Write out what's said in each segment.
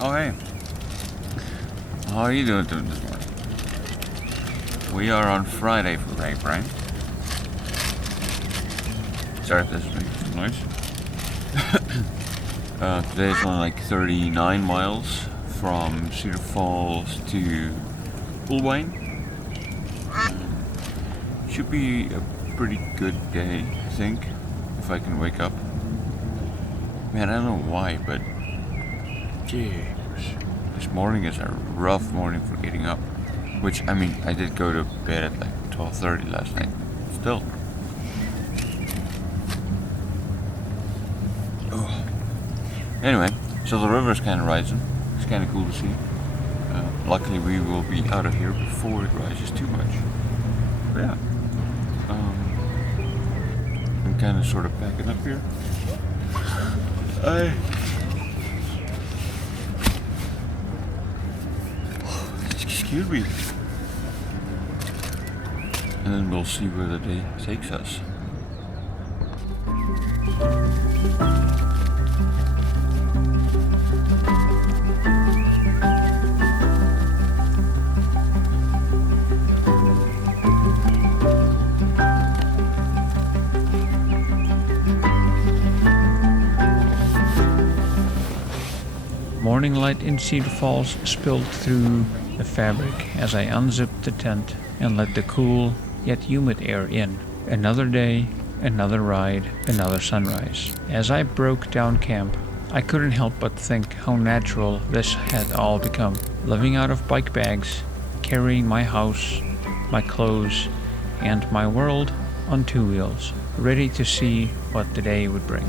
Oh hey, how are you doing this morning? We are on Friday for RAGBRAI. Sorry if this is making some noise. Today is only like 39 miles from Cedar Falls to Oelwein. Should be a pretty good day, I think, if I can wake up. Man, I don't know why, but jeez, this morning is a rough morning for getting up. Which, I mean, I did go to bed at like 12:30 last night. Still. Oh. Anyway, so the river is kind of rising. It's kind of cool to see. Luckily, we will be out of here before it rises too much. But yeah. I'm kind of sort of packing up here. Excuse me. And then we'll see where the day takes us. Morning light in Cedar Falls spilled through the fabric as I unzipped the tent and let the cool yet humid air in. Another day, another ride, another sunrise. As I broke down camp, I couldn't help but think how natural this had all become. Living out of bike bags, carrying my house, my clothes, and my world on two wheels, ready to see what the day would bring.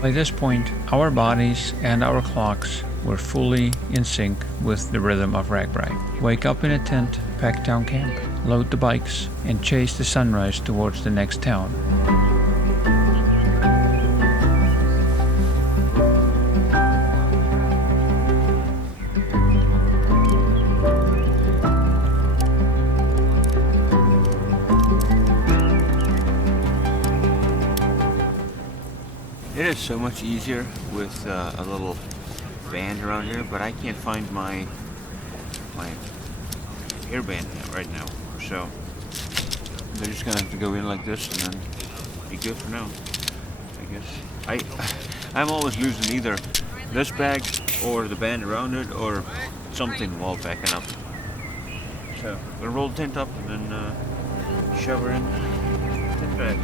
By this point, our bodies and our clocks were fully in sync with the rhythm of RAGBRAI. Wake up in a tent, pack down camp, load the bikes, and chase the sunrise towards the next town. It is so much easier with a little band around here, but I can't find my hairband right now. So they're just gonna have to go in like this and then be good for now, I guess. I'm always losing either this bag or the band around it or something while packing up. So I'm gonna roll the tent up and then shove her in the tent bag.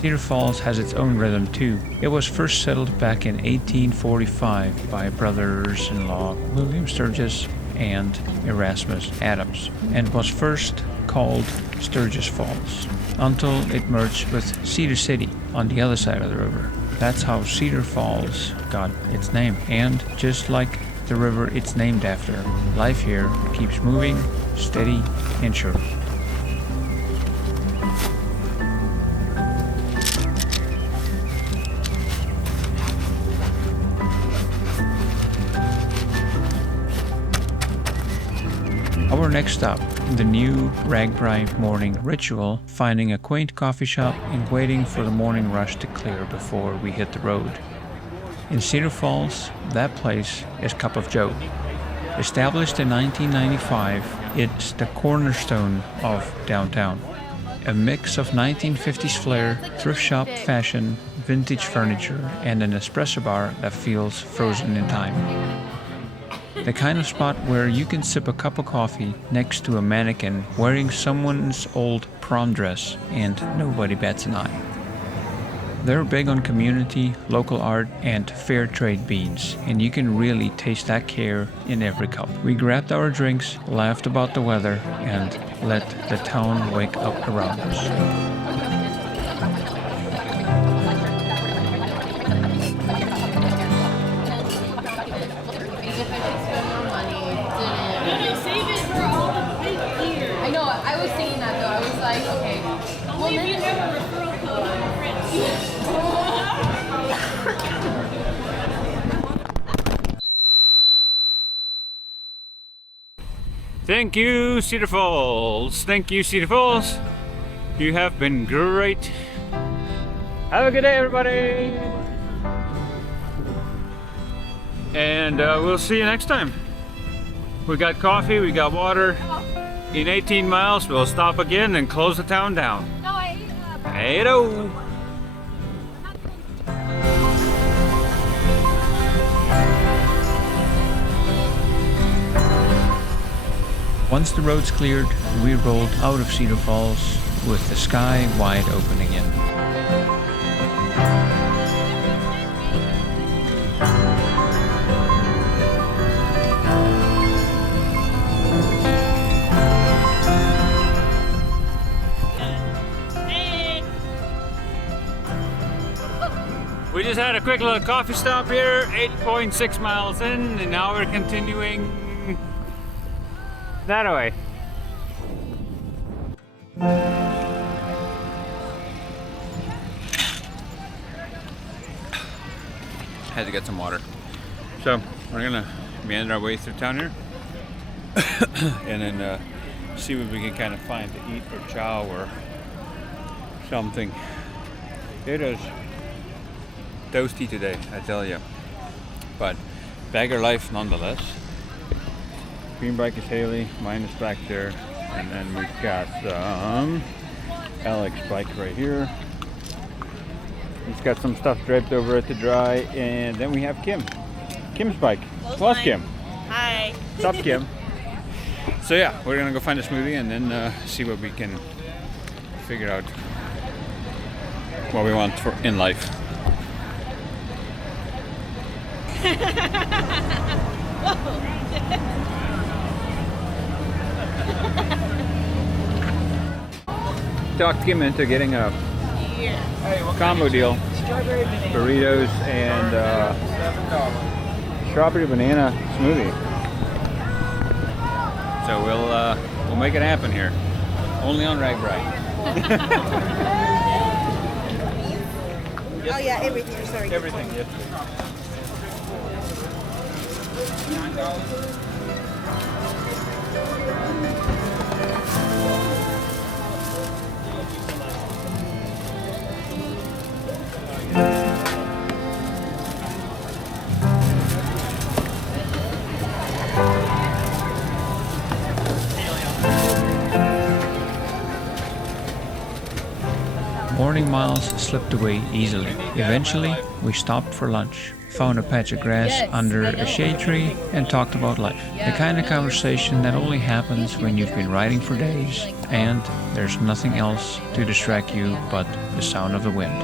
Cedar Falls has its own rhythm too. It was first settled back in 1845 by brothers-in-law William Sturgis and Erasmus Adams, and was first called Sturgis Falls until it merged with Cedar City on the other side of the river. That's how Cedar Falls got its name. And just like the river it's named after, life here keeps moving, steady and sure. Our next stop, the new RAGBRAI morning ritual, finding a quaint coffee shop and waiting for the morning rush to clear before we hit the road. In Cedar Falls, that place is Cup of Joe. Established in 1995, it's the cornerstone of downtown. A mix of 1950s flair, thrift shop fashion, vintage furniture, and an espresso bar that feels frozen in time. The kind of spot where you can sip a cup of coffee next to a mannequin wearing someone's old prom dress and nobody bats an eye. They're big on community, local art, and fair trade beans, and you can really taste that care in every cup. We grabbed our drinks, laughed about the weather, and let the town wake up around us. Thank you, Cedar Falls. Thank you, Cedar Falls. You have been great. Have a good day, everybody. And we'll see you next time. We got coffee, we got water. In 18 miles, we'll stop again and close the town down. Hey-do. Once the roads cleared, we rolled out of Cedar Falls with the sky wide open again. We just had a quick little coffee stop here, 8.6 miles in, and now we're continuing that way. Had to get some water. So we're gonna meander our way through town here and then see what we can kind of find to eat or chow or something. It is toasty today, I tell you. But bagger life nonetheless. Green bike is Haley, mine is back there, and then we've got Alex bike right here. He's got some stuff draped over it to dry, and then we have Kim's bike. Plus Kim. Hi. What's up, Kim? So yeah, we're gonna go find a smoothie and then see what we can figure out what we want in life. Talked Kim into getting a combo deal, burritos and strawberry banana smoothie. So we'll make it happen here, only on RAGBRAI. Oh yeah, everything. Sorry. Everything, yes. Morning miles slipped away easily. Eventually, we stopped for lunch, found a patch of grass under a shade tree, and talked about life. The kind of conversation that only happens when you've been riding for days and there's nothing else to distract you but the sound of the wind.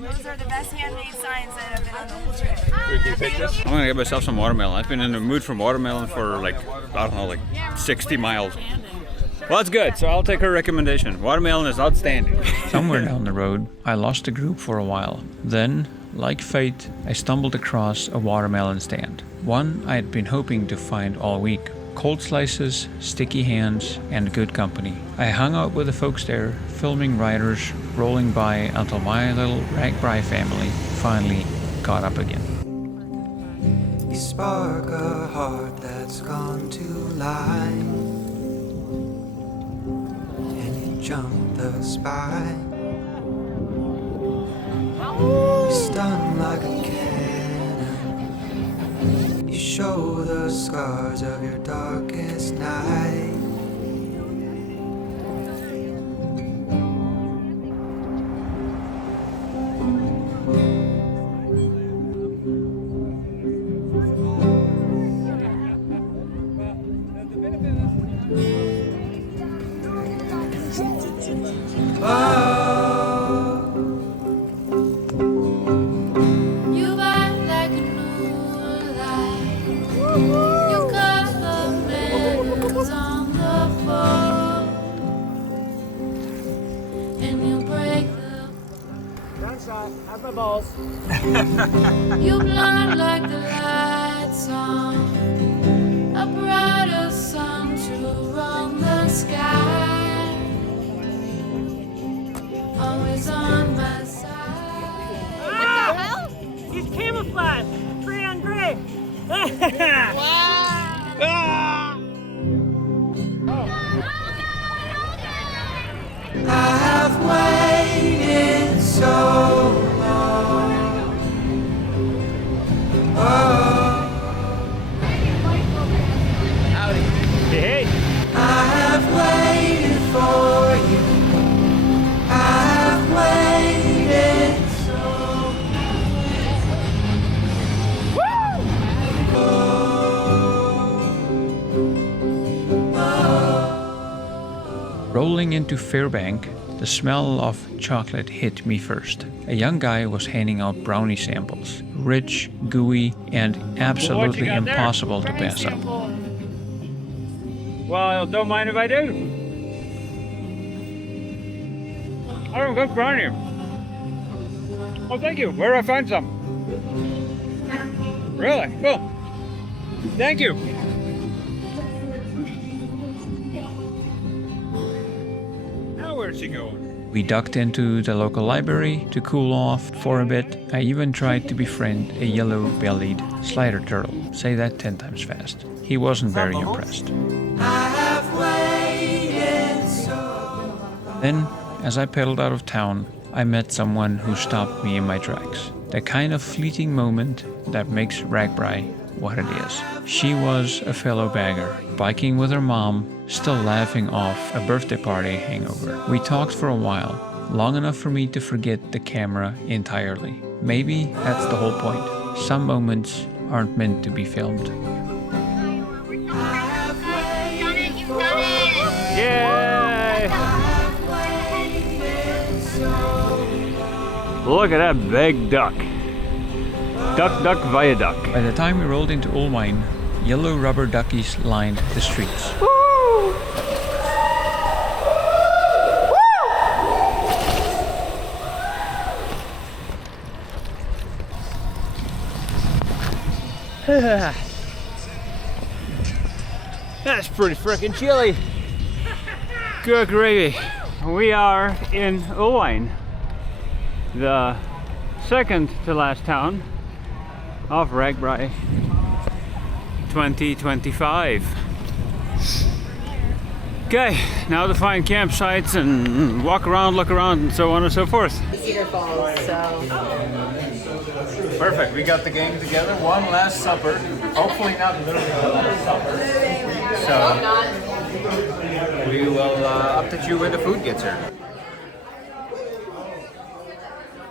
Those are the best handmade signs that have been on the whole trip. I'm gonna get myself some watermelon. I've been in the mood for watermelon for like, I don't know, like 60 miles. Well, that's good, so I'll take her recommendation. Watermelon is outstanding. Somewhere down the road, I lost the group for a while. Then, like fate, I stumbled across a watermelon stand. One I had been hoping to find all week. Cold slices, sticky hands, and good company. I hung out with the folks there, filming riders rolling by until my little RAGBRAI family finally caught up again. You spark a heart that's gone to life, and you jump the spine. You stun like a cannon. You show the scars of your darkest night. You burn like a new light. You cut the medals on the floor, and you break the. Gunshot. Have my balls. You blind like the lights on a brighter sun to run the sky. I have waited so long. Oh, Hey, I have waited for you. I have waited so Rolling into Fairbank, the smell of chocolate hit me first. A young guy was handing out brownie samples, rich, gooey, and absolutely impossible to pass up. well, don't mind if I do. I don't cook brownie. Oh, thank you. Where do I find some? Really? Cool. Thank you. Now where's she going? We ducked into the local library to cool off for a bit. I even tried to befriend a yellow-bellied slider turtle. Say that 10 times fast. He wasn't very impressed. I have waited so. Then, as I pedaled out of town, I met someone who stopped me in my tracks. The kind of fleeting moment that makes RAGBRAI what it is. She was a fellow bagger, biking with her mom, still laughing off a birthday party hangover. We talked for a while, long enough for me to forget the camera entirely. Maybe that's the whole point. Some moments aren't meant to be filmed. Yay! Look at that big duck. Duck, duck, viaduct. By the time we rolled into Oelwein, yellow rubber duckies lined the streets. That's pretty freaking chilly. Good gravy. We are in Oelwein, the second to last town of RAGBRAI 2025. Okay, now to find campsites and walk around, look around, and so on and so forth. Cedar Falls, so. Perfect. We got the gang together. One last supper. Hopefully not literally the last supper. So we will update you when the food gets here.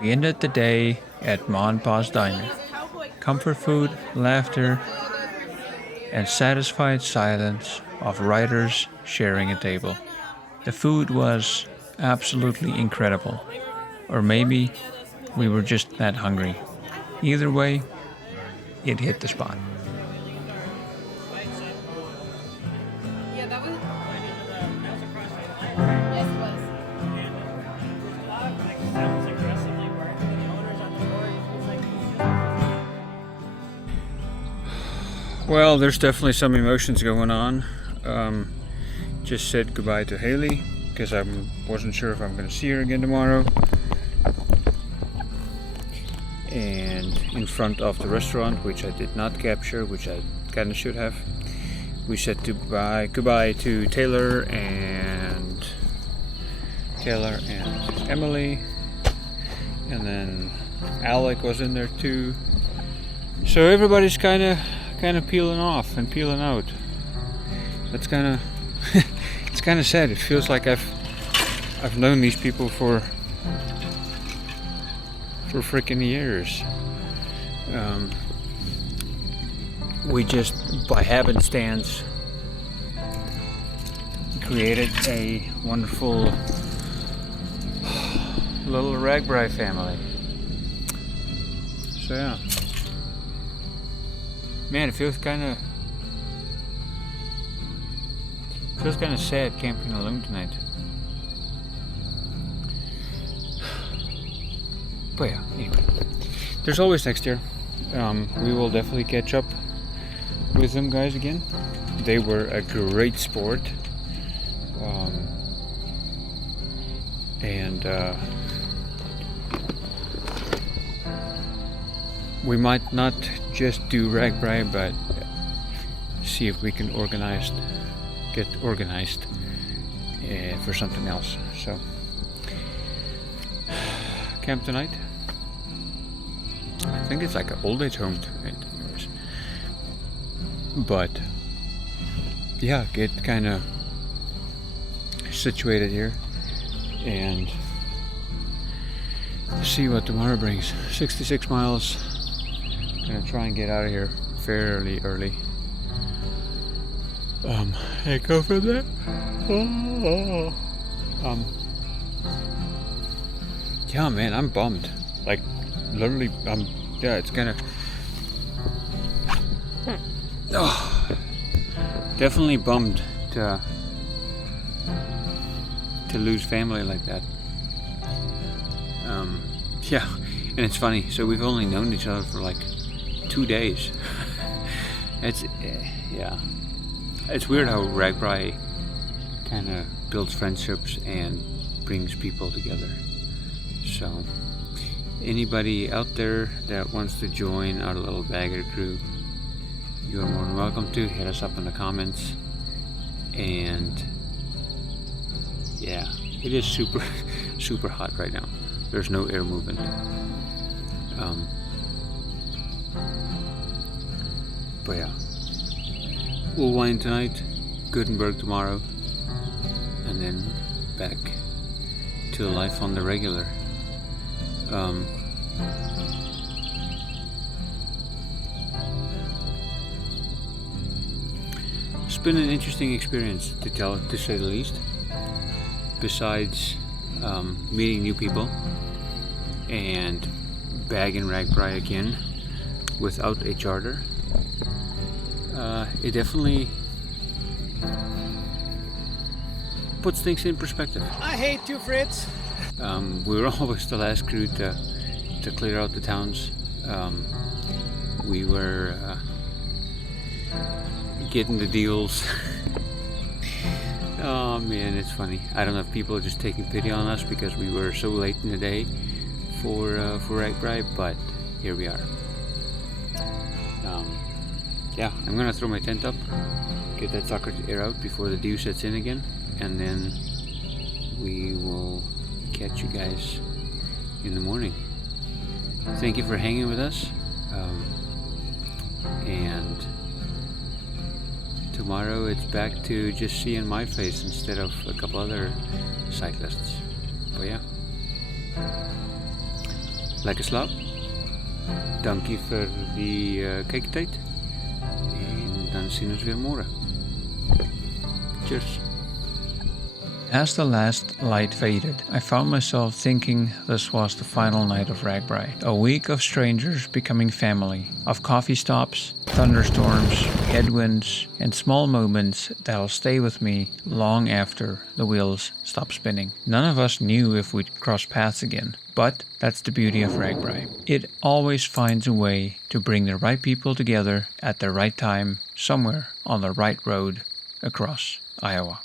We ended the day at Ma and Pa's Diner. Comfort food, laughter, and satisfied silence of riders sharing a table. The food was absolutely incredible. Or maybe we were just that hungry. Either way, it hit the spot. Yeah, that was. Yes, it was. Well, there's definitely some emotions going on. Just said goodbye to Haley because I wasn't sure if I'm going to see her again tomorrow. And in front of the restaurant, which I did not capture, which I kind of should have, we said goodbye to Taylor and Emily, and then Alec was in there too. So everybody's kind of peeling off and peeling out. That's kind of it's kind of sad. It feels like I've known these people for freaking years. We just by happenstance created a wonderful little RAGBRAI family. So yeah. Man, it feels kind of sad camping alone tonight. But yeah, anyway. There's always next year. We will definitely catch up with them guys again. They were a great sport. we might not just do RAGBRAI, but see if we can get organized for something else. So, camp tonight. I think it's like an old age home tonight, anyways. But yeah, get kind of situated here and see what tomorrow brings. 66 miles. Gonna try and get out of here fairly early. Hey, go for that. Yeah, man, I'm bummed. Like, literally, yeah, it's gonna. Definitely bummed to lose family like that. Yeah, and it's funny. So we've only known each other for like 2 days. It's yeah. It's weird how RAGBRAI kind of builds friendships and brings people together. So, anybody out there that wants to join our little bagger crew, you are more than welcome to. Hit us up in the comments. And yeah, it is super, super hot right now. There's no air movement. But yeah. Oelwein tonight, Gutenberg tomorrow, and then back to life on the regular. It's been an interesting experience to say the least. Besides meeting new people and bagging RAGBRAI again without a charter. It definitely puts things in perspective. I hate you, Fritz. We were always the last crew to clear out the towns. We were getting the deals. Oh man, it's funny. I don't know if people are just taking pity on us because we were so late in the day for RAGBRAI, but here we are. Yeah, I'm gonna throw my tent up, get that sucker to air out before the dew sets in again, and then we will catch you guys in the morning. Thank you for hanging with us, and tomorrow it's back to just seeing my face instead of a couple other cyclists. But yeah, lekker slaap. Dank je voor die kijktijd. En dan zien we ons weer morgen. Cheers. As the last light faded, I found myself thinking this was the final night of RAGBRAI. A week of strangers becoming family, of coffee stops, thunderstorms, headwinds, and small moments that'll stay with me long after the wheels stop spinning. None of us knew if we'd cross paths again, but that's the beauty of RAGBRAI. It always finds a way to bring the right people together at the right time, somewhere on the right road across Iowa.